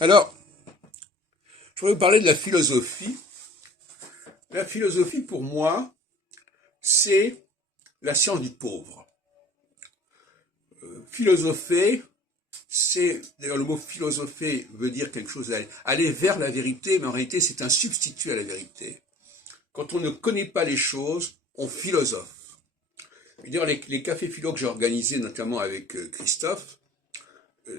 Alors, je voudrais vous parler de la philosophie. La philosophie, pour moi, c'est la science du pauvre. Philosopher, d'ailleurs le mot philosopher veut dire quelque chose, aller vers la vérité, mais en réalité c'est un substitut à la vérité. Quand on ne connaît pas les choses, on philosophe. D'ailleurs, les cafés philo que j'ai organisés, notamment avec Christophe,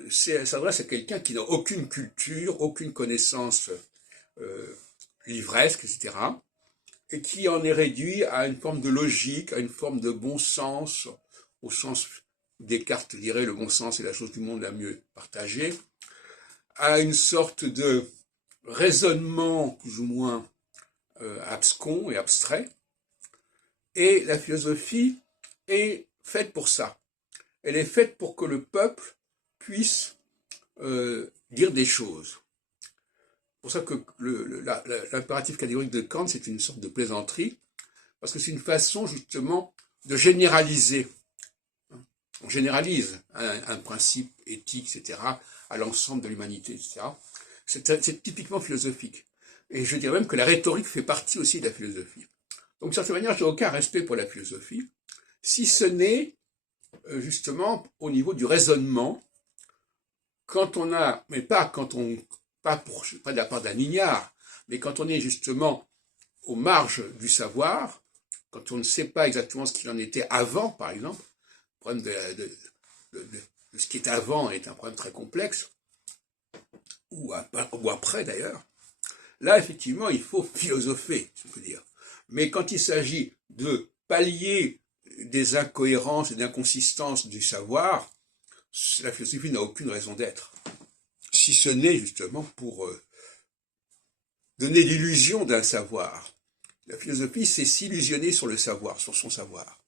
s'adresse à quelqu'un qui n'a aucune culture, aucune connaissance livresque, etc., et qui en est réduit à une forme de logique, à une forme de bon sens, au sens Descartes dirait le bon sens est la chose du monde la mieux partagée, à une sorte de raisonnement plus ou moins abscon et abstrait. Et la philosophie est faite pour ça. Elle est faite pour que le peuple puisse dire des choses. C'est pour ça que l'impératif catégorique de Kant, c'est une sorte de plaisanterie, parce que c'est une façon justement de généraliser. On généralise un principe éthique, etc., à l'ensemble de l'humanité, etc. C'est typiquement philosophique. Et je dirais même que la rhétorique fait partie aussi de la philosophie. Donc, de certaine manière, je n'ai aucun respect pour la philosophie, si ce n'est justement au niveau du raisonnement, quand on a, mais pas quand on, pas de la part d'un ignare, mais quand on est justement aux marges du savoir, quand on ne sait pas exactement ce qu'il en était avant, par exemple, le problème de ce qui est avant est un problème très complexe, ou après d'ailleurs. Là, effectivement, il faut philosopher, si on peut dire. Mais quand il s'agit de pallier des incohérences et d'inconsistances du savoir, la philosophie n'a aucune raison d'être. Si ce n'est justement pour donner l'illusion d'un savoir. La philosophie, c'est s'illusionner sur le savoir, sur son savoir.